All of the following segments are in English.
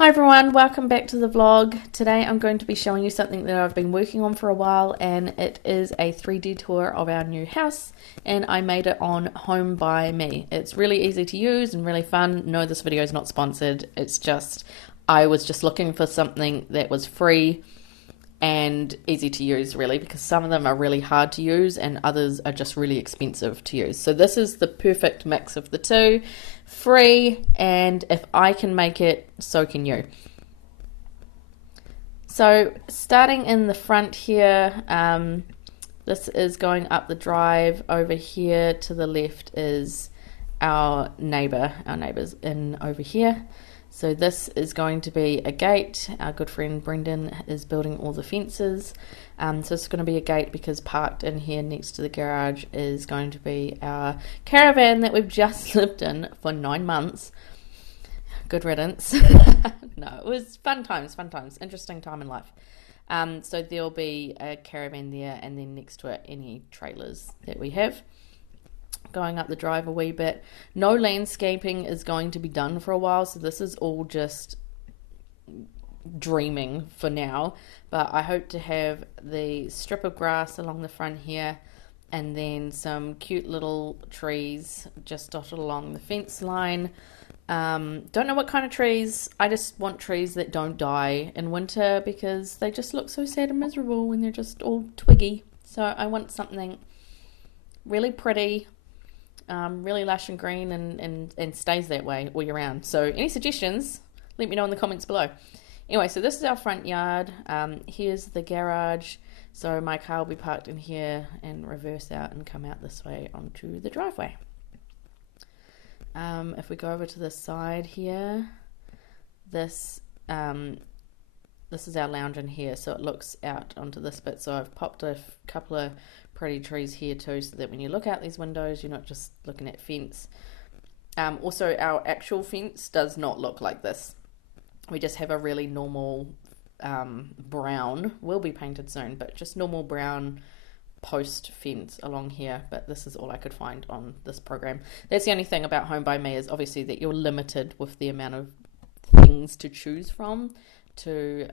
Hi everyone, welcome back to the vlog. Today I'm going to be showing you something that I've been working on for a while, and it is a 3D tour of our new house, and I made it on Home by Me. It's really easy to use and really fun. No, this video is not sponsored. It's just, I was just looking for something that was free and easy to use, really, because some of them are really hard to use and others are just really expensive to use. So this is the perfect mix of the two, free, and if I can make it, so can you. So starting in the front here, this is going up the drive. Over here to the left is our neighbour's in over here. So this is going to be a gate. Our good friend Brendan is building all the fences. So it's going to be a gate because parked in here next to the garage is going to be our caravan that we've just lived in for 9 months. Good riddance. No, it was fun times, interesting time in life. So there'll be a caravan there, and then next to it any trailers that we have. Going up the drive a wee bit. No landscaping is going to be done for a while, so this is all just dreaming for now, but I hope to have the strip of grass along the front here and then some cute little trees just dotted along the fence line. Don't know what kind of trees. I just want trees that don't die in winter because they just look so sad and miserable when they're just all twiggy. So I want something really pretty, really lush and green, and stays that way all year round. So any suggestions, let me know in the comments below. Anyway, so this is our front yard. Here's the garage. So my car will be parked in here and reverse out and come out this way onto the driveway. If we go over to the side here, this is our lounge in here, so it looks out onto this bit. So I've popped a couple of pretty trees here too, so that when you look out these windows you're not just looking at fence. Also, our actual fence does not look like this. We just have a really normal brown, will be painted soon, but just normal brown post fence along here. But this is all I could find on this program. That's the only thing about Home by Me, is obviously that you're limited with the amount of things to choose from to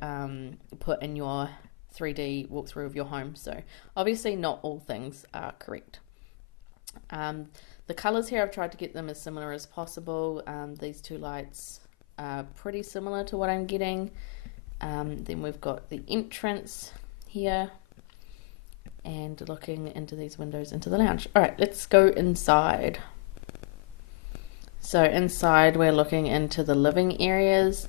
put in your 3D walkthrough of your home. So obviously not all things are correct. The colors here, I've tried to get them as similar as possible. These two lights are pretty similar to what I'm getting. Then we've got the entrance here and looking into these windows into the lounge. All right, let's go inside. So inside we're looking into the living areas.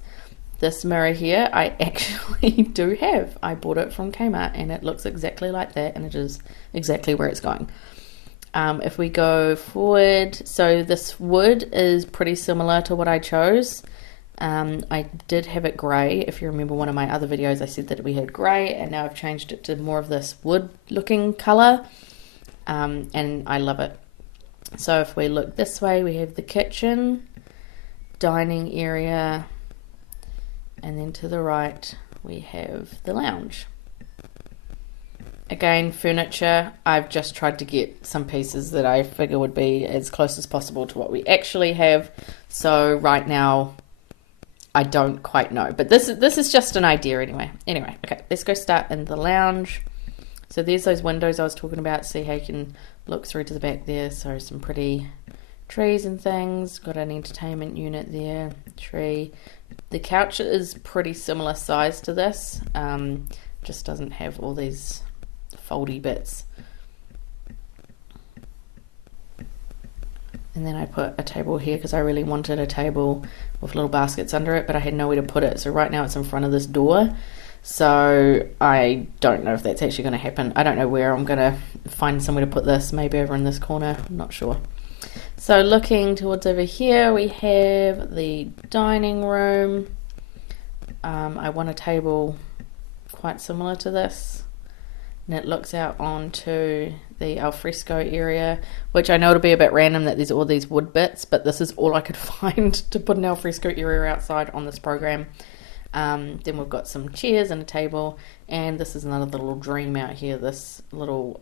This mirror here I actually do have. I bought it from Kmart and it looks exactly like that, and it is exactly where it's going. If we go forward, so this wood is pretty similar to what I chose. I did have it grey. If you remember one of my other videos, I said that we had grey, and now I've changed it to more of this wood looking colour, and I love it. So if we look this way, we have the kitchen, dining area, and then to the right we have the lounge. Again, furniture, I've just tried to get some pieces that I figure would be as close as possible to what we actually have. So right now I don't quite know, but this is just an idea anyway. Okay, let's go start in the lounge. So there's those windows I was talking about. See how you can look through to the back there. So some pretty trees and things. Got an entertainment unit there, tree. The couch is pretty similar size to this, just doesn't have all these foldy bits. And then I put a table here because I really wanted a table with little baskets under it, but I had nowhere to put it. So right now it's in front of this door. So I don't know if that's actually going to happen. I don't know where I'm going to find somewhere to put this. Maybe over in this corner. I'm not sure. So looking towards over here, we have the dining room. I want a table quite similar to this, and it looks out onto the alfresco area, which I know it'll be a bit random that there's all these wood bits, but this is all I could find to put an alfresco area outside on this program. Then we've got some chairs and a table, and this is another little dream out here, this little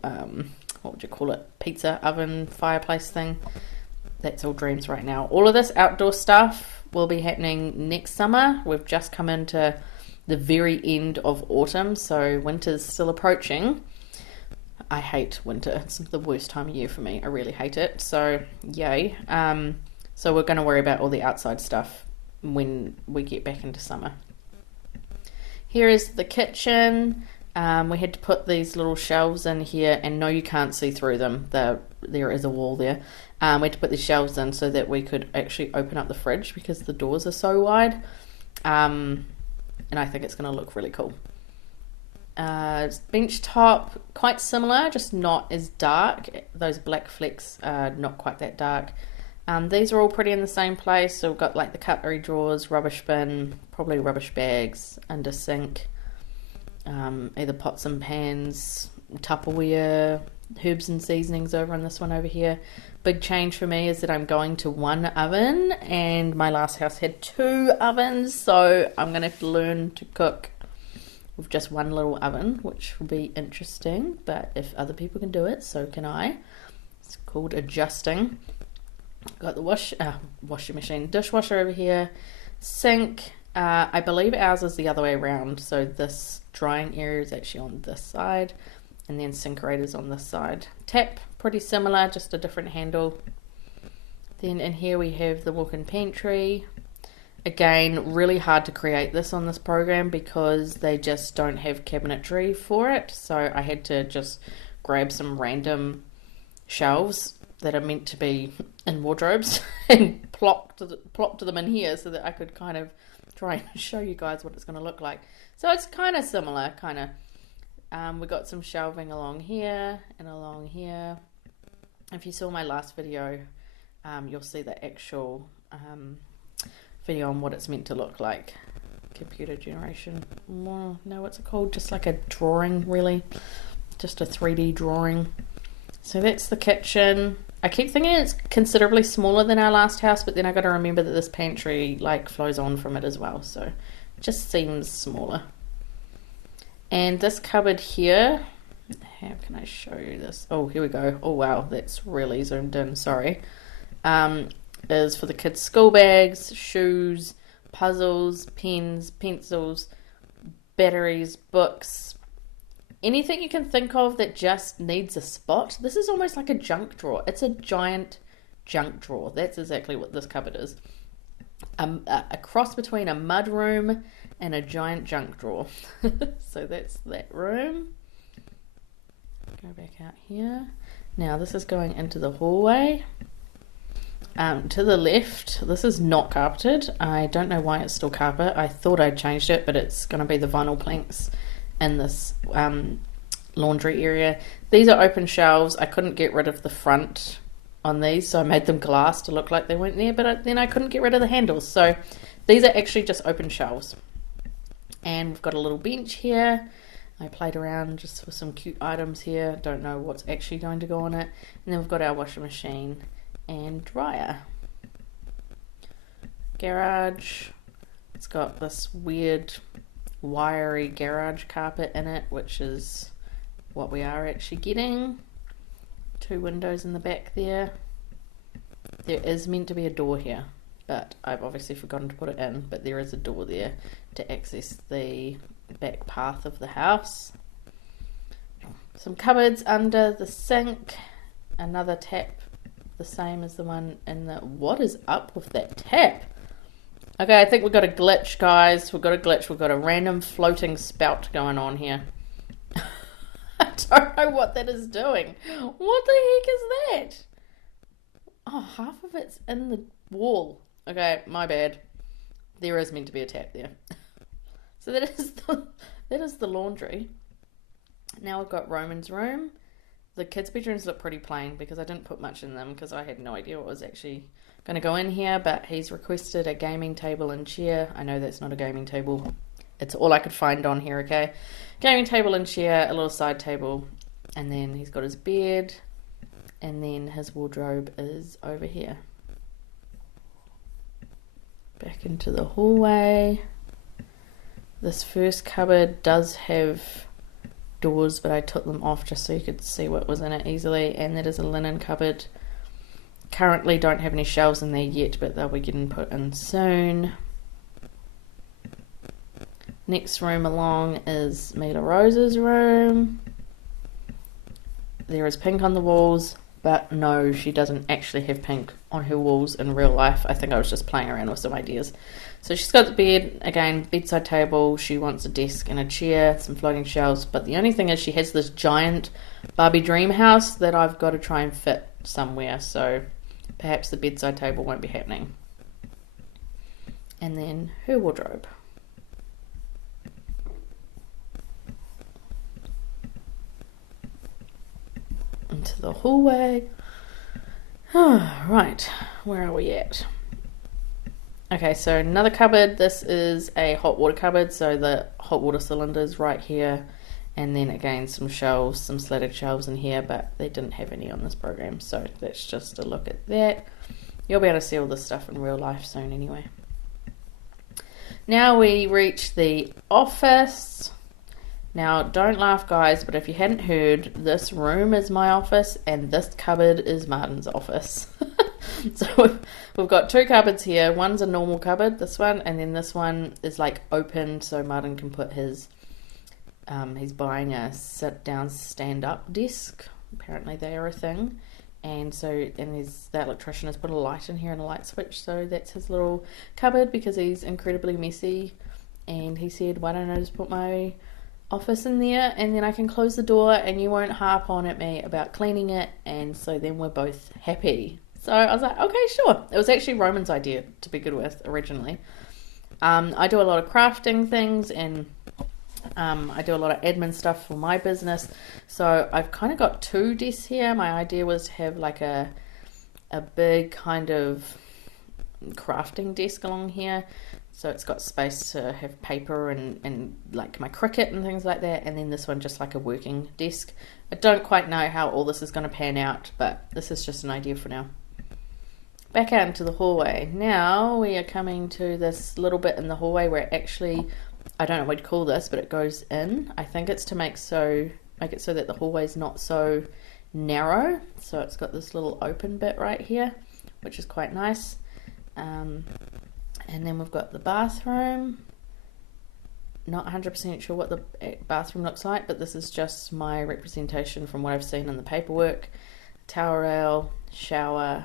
what would you call it, pizza oven fireplace thing. That's all dreams right now. All of this outdoor stuff will be happening next summer. We've just come into the very end of autumn, so winter's still approaching. I hate winter. It's the worst time of year for me. I really hate it. So, yay. So we're going to worry about all the outside stuff when we get back into summer. Here is the kitchen. We had to put these little shelves in here, and no, you can't see through them. There is a wall there. We had to put these shelves in so that we could actually open up the fridge because the doors are so wide. And I think it's going to look really cool. Bench top, quite similar, just not as dark. Those black flecks are not quite that dark. These are all pretty in the same place. So we've got like the cutlery drawers, rubbish bin, probably rubbish bags, under sink, either pots and pans, Tupperware, herbs and seasonings over on this one over here. Big change for me is that I'm going to one oven, and my last house had 2 ovens, so I'm going to have to learn to cook with just one little oven, which will be interesting, but if other people can do it, so can I. It's called adjusting. Got the washing machine, dishwasher over here, sink. I believe ours is the other way around, so this drying area is actually on this side, and then Syncerator's on this side. Tap, pretty similar, just a different handle. Then in here we have the walk-in pantry. Again, really hard to create this on this program because they just don't have cabinetry for it, so I had to just grab some random shelves that are meant to be in wardrobes and plop them in here so that I could kind of try and show you guys what it's going to look like. So it's kind of similar, we got some shelving along here and along here. If you saw my last video, you'll see the actual video on what it's meant to look like. Computer generation. No, what's it called? Just like a drawing, really. Just a 3D drawing. So that's the kitchen. I keep thinking it's considerably smaller than our last house, but then I got to remember that this pantry flows on from it as well, so it just seems smaller. And this cupboard here, how can I show you this? Oh, here we go. Oh wow, that's really zoomed in, sorry. Is for the kids' school bags, shoes, puzzles, pens, pencils, batteries, books, anything you can think of that just needs a spot. This is almost like a junk drawer. It's a giant junk drawer. That's exactly what this cupboard is. A cross between a mud room and a giant junk drawer. So that's that room. Go back out here. Now this is going into the hallway. To the left, this is not carpeted. I don't know why it's still carpet. I thought I'd changed it, but it's going to be the vinyl planks in this laundry area. These are open shelves. I couldn't get rid of the front on these, so I made them glass to look like they weren't there, but then I couldn't get rid of the handles. So these are actually just open shelves. And we've got a little bench here. I played around just with some cute items here. Don't know what's actually going to go on it. And then we've got our washing machine and dryer. Garage. It's got this weird wiry garage carpet in it, which is what we are actually getting. 2 windows in the back there. There is meant to be a door here, but I've obviously forgotten to put it in, but there is a door there to access the back path of the house. Some cupboards under the sink. Another tap, the same as the one in the... What is up with that tap? Okay, I think we've got a glitch, guys. We've got a glitch. We've got a random floating spout going on here. I don't know what that is doing. What the heck is that? Oh, half of it's in the wall. Okay, my bad. There is meant to be a tap there. So that is the laundry. Now we've got Roman's room. The kids' bedrooms look pretty plain because I didn't put much in them because I had no idea what was actually going to go in here, but he's requested a gaming table and chair. I know that's not a gaming table. It's all I could find on here, okay? Gaming table and chair, a little side table, and then he's got his bed, and then his wardrobe is over here. Back into the hallway. This first cupboard does have doors, but I took them off just so you could see what was in it easily, and that is a linen cupboard. Currently don't have any shelves in there yet, but they'll be getting put in soon. Next room along is Mila Rose's room. There is pink on the walls, but no, she doesn't actually have pink on her walls in real life. I think I was just playing around with some ideas. So she's got the bed, again, bedside table. She wants a desk and a chair, some floating shelves. But the only thing is she has this giant Barbie dream house that I've got to try and fit somewhere. So perhaps the bedside table won't be happening. And then her wardrobe. Into the hallway. Right, where are we at? Okay, so another cupboard. This is a hot water cupboard, so the hot water cylinder's right here, and then again some shelves, some slatted shelves in here, but they didn't have any on this program, so that's just a look at that. You'll be able to see all this stuff in real life soon anyway. Now we reach the office. Now, don't laugh, guys, but if you hadn't heard, this room is my office and this cupboard is Martin's office. So we've got two cupboards here. One's a normal cupboard, this one, and then this one is like open so Martin can put his, he's buying a sit-down stand-up desk. Apparently they are a thing. And so, and the electrician has put a light in here and a light switch, so that's his little cupboard because he's incredibly messy. And he said, why don't I just put my office in there and then I can close the door and you won't harp on at me about cleaning it, and so then we're both happy. So I was like, okay, sure. It was actually Roman's idea to begin with originally. I do a lot of crafting things and I do a lot of admin stuff for my business, so I've kind of got two desks here. My idea was to have like a big kind of crafting desk along here. So it's got space to have paper and like my Cricut and things like that. And then this one just like a working desk. I don't quite know how all this is going to pan out, but this is just an idea for now. Back out into the hallway. Now we are coming to this little bit in the hallway where actually, I don't know what you'd call this, but it goes in. I think it's to make it so that the hallway is not so narrow. So it's got this little open bit right here, which is quite nice. And then we've got the bathroom. Not 100% sure what the bathroom looks like, but this is just my representation from what I've seen in the paperwork. Towel rail, shower,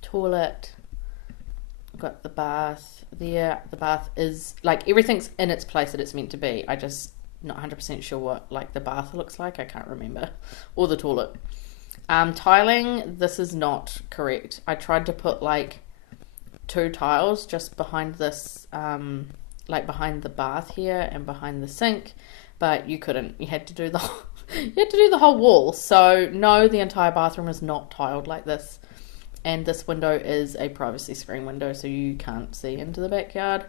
toilet. I've got the bath there. The bath is, like, everything's in its place that it's meant to be. I just not 100% sure what, like, the bath looks like. I can't remember. Or the toilet. Tiling, this is not correct. I tried to put, like, two tiles just behind this, like behind the bath here and behind the sink, but you couldn't. You had to do the whole wall. So no, the entire bathroom is not tiled like this, and this window is a privacy screen window, so you can't see into the backyard.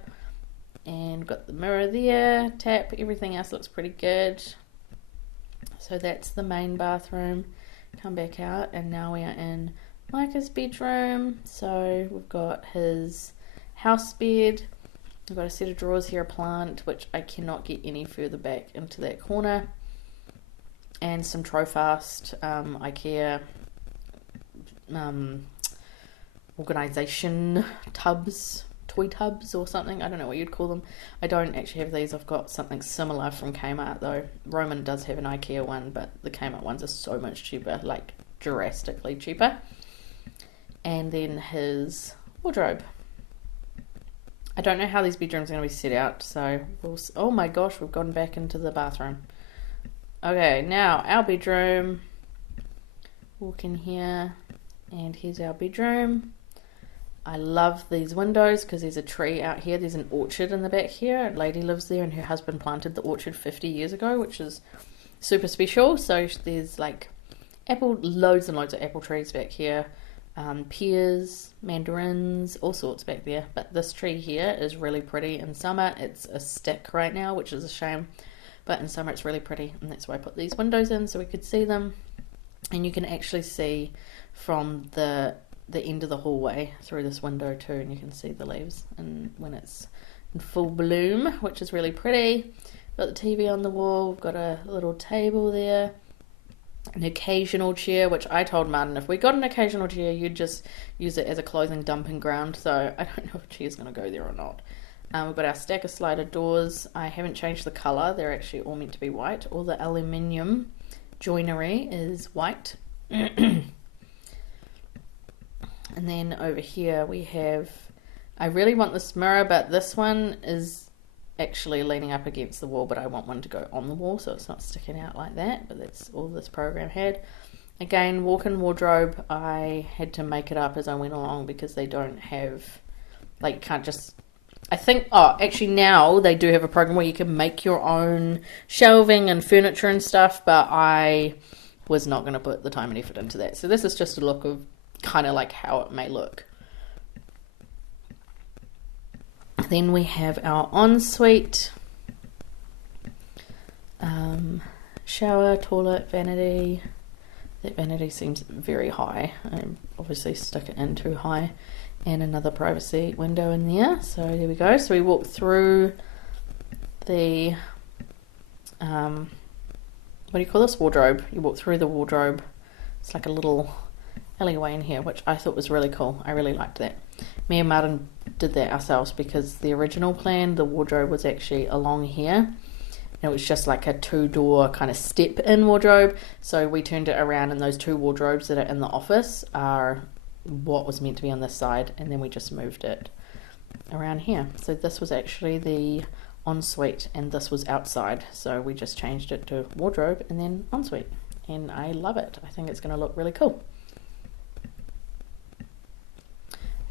And got the mirror there, tap. Everything else looks pretty good. So that's the main bathroom. Come back out, and now we are in Micah's bedroom. So we've got his house bed. We've got a set of drawers here, a plant, which I cannot get any further back into that corner. And some Trofast, IKEA organisation tubs, toy tubs or something. I don't know what you'd call them. I don't actually have these. I've got something similar from Kmart though. Roman does have an IKEA one, but the Kmart ones are so much cheaper, like drastically cheaper. And then his wardrobe. I don't know how these bedrooms are going to be set out, so oh my gosh, we've gone back into the bathroom. Okay, now our bedroom. Walk in here, and here's our bedroom. I love these windows because there's a tree out here. There's an orchard in the back here. A lady lives there, and her husband planted the orchard 50 years ago, which is super special. So there's like loads and loads of apple trees back here. Pears, mandarins, all sorts back there. But this tree here is really pretty in summer. It's a stick right now, which is a shame. But in summer it's really pretty, and that's why I put these windows in so we could see them. And you can actually see from the end of the hallway through this window too, and you can see the leaves and when it's in full bloom, which is really pretty. Got the TV on the wall. We've got a little table there. an occasional chair, which I told Martin if we got an occasional chair, you'd just use it as a clothing dumping ground. So I don't know if a chair's going to go there or not. We've got our stack of slider doors. I haven't changed the colour. They're actually all meant to be white. All the aluminium joinery is white. And then over here we have, I really want this mirror, but this one is actually leaning up against the wall, but I want one to go on the wall so it's not sticking out like that. But that's all this program had. Again, walk-in wardrobe, I had to make it up as I went along because they don't have, like, you can't just, I think, oh, actually now they do have a program where you can make your own shelving and furniture and stuff, but I was not going to put the time and effort into that. So this is just a look of kind of like how it may look. Then we have our ensuite, shower, toilet, vanity. That vanity seems very high. I obviously stuck it in too high. And another privacy window in there. So there we go. So we walk through the, what do you call this? Wardrobe. You walk through the wardrobe. It's like a little alleyway in here, which I thought was really cool. I really liked that. Me and Martin did that ourselves because the original plan, the wardrobe was actually along here. And it was just like a 2-door kind of step-in wardrobe. So we turned it around, and those 2 wardrobes that are in the office are what was meant to be on this side, and then we just moved it around here. So this was actually the ensuite, and this was outside. So we just changed it to wardrobe and then ensuite. And I love it. I think it's going to look really cool.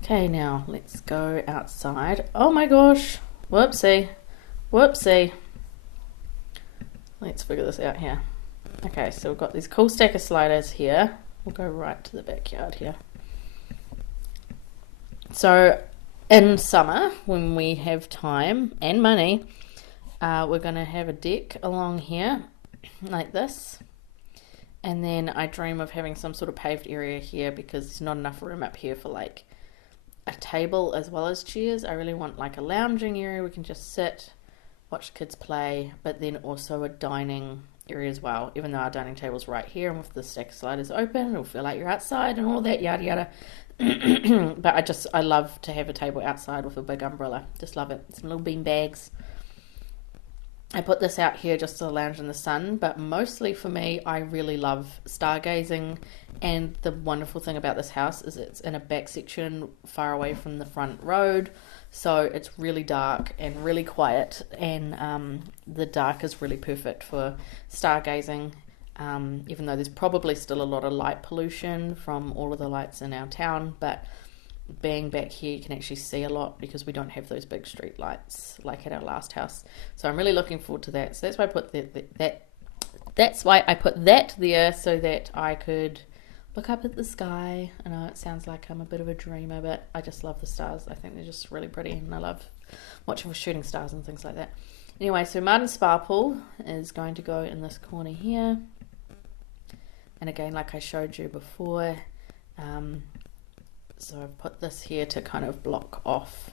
Okay, now let's go outside. Oh my gosh. Whoopsie. Whoopsie. Let's figure this out here. Okay, so we've got these cool stack of sliders here. We'll go right to the backyard here. So in summer, when we have time and money, we're going to have a deck along here like this. And then I dream of having some sort of paved area here because there's not enough room up here for like a table as well as chairs. I really want like a lounging area we can just sit, watch kids play, but then also a dining area as well. Even though our dining table's right here, and with the stack of sliders open, it'll feel like you're outside and all that yada yada. But I love to have a table outside with a big umbrella. Just love it. Some little bean bags. I put this out here just to lounge in the sun, but mostly for me, I really love stargazing. And the wonderful thing about this house is it's in a back section far away from the front road, so it's really dark and really quiet, and the dark is really perfect for stargazing, even though there's probably still a lot of light pollution from all of the lights in our town, but being back here you can actually see a lot because we don't have those big street lights like at our last house. So I'm really looking forward to that. So that's why I put that's why I put that there, so that I could look up at the sky. I know it sounds like I'm a bit of a dreamer, but I just love the stars. I think they're just really pretty, and I love watching for shooting stars and things like that. Anyway, so Martin's spa pool is going to go in this corner here. And again, like I showed you before, so I've put this here to kind of block off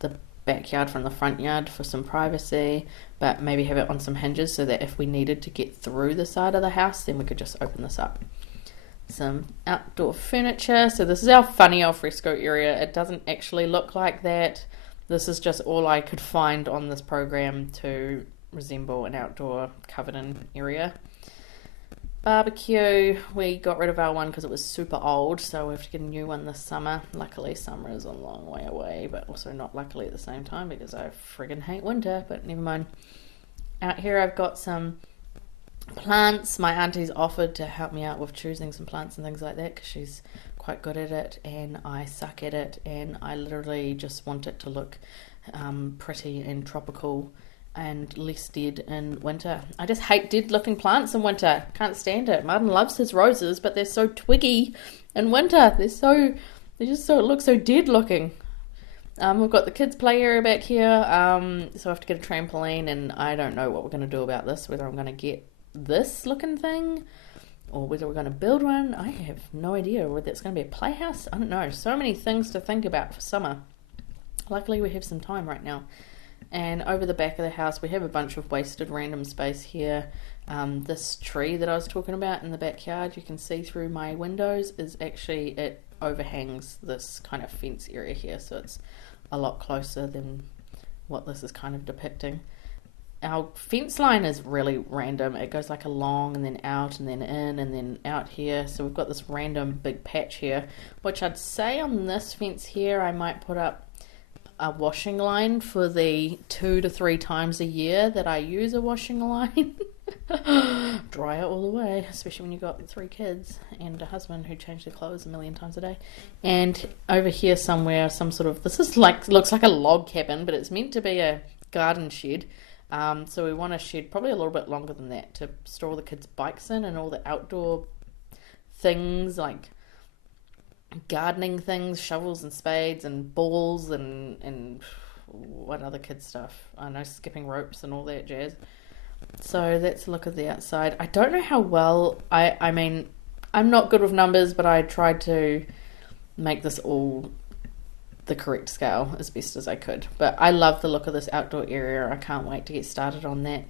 the backyard from the front yard for some privacy, but maybe have it on some hinges so that if we needed to get through the side of the house, then we could just open this up. Some outdoor furniture. So this is our funny alfresco area. It doesn't actually look like that. This is just all I could find on this program to resemble an outdoor covered in area. Barbecue, we got rid of our one because it was super old, so we have to get a new one this summer. Luckily summer is a long way away, but also not luckily at the same time because I friggin' hate winter, but never mind. Out here I've got some plants. My auntie's offered to help me out with choosing some plants and things like that because she's quite good at it and I suck at it, and I literally just want it to look pretty and tropical and less dead in winter. I just hate dead looking plants in winter. Can't stand it. Martin loves his roses, but they're so twiggy in winter. They look so dead looking. We've got the kids play area back here, so I have to get a trampoline, and I don't know what we're going to do about this, whether I'm going to get this looking thing or whether we're going to build one. I have no idea. Whether it's going to be a playhouse, I don't know. So many things to think about for summer. Luckily we have some time right now. And over the back of the house, we have a bunch of wasted random space here. This tree that I was talking about in the backyard, you can see through my windows, is actually, it overhangs this kind of fence area here, so it's a lot closer than what this is kind of depicting. Our fence line is really random. It goes like along and then out and then in and then out here. So we've got this random big patch here, which I'd say on this fence here I might put up a washing line for the 2 to 3 times a year that I use a washing line. Dry it all the way, especially when you've got 3 kids and a husband who change their clothes a million times a day. And over here somewhere, some sort of, this is like, looks like a log cabin, but it's meant to be a garden shed. So we want a shed probably a little bit longer than that to store all the kids' bikes in and all the outdoor things like gardening things, shovels and spades and balls and what other kids stuff. I know, skipping ropes and all that jazz. So that's a look at the outside. I don't know how well, I mean, I'm not good with numbers, but I tried to make this all the correct scale as best as I could. But I love the look of this outdoor area. I can't wait to get started on that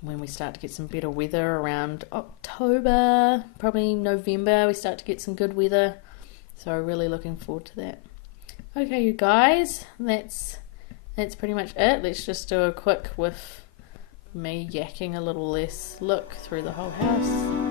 when we start to get some better weather around October, probably November. We start to get some good weather. So really looking forward to that. Okay, you guys, that's pretty much it. Let's just do a quick with me yakking a little less look through the whole house.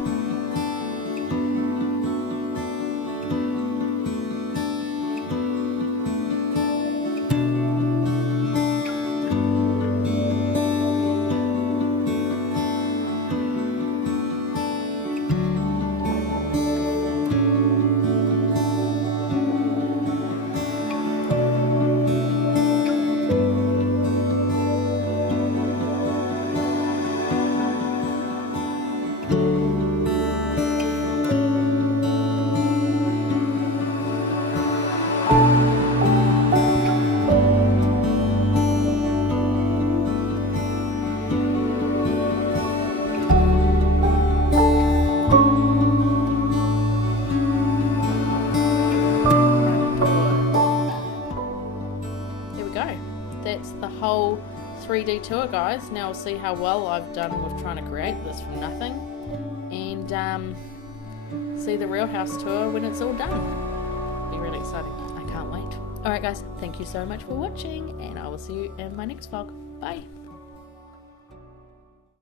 That's the whole 3D tour, guys. Now we'll see how well I've done with trying to create this from nothing, and see the real house tour when it's all done. Be really exciting. I can't wait. Alright guys, thank you so much for watching, and I will see you in my next vlog. Bye.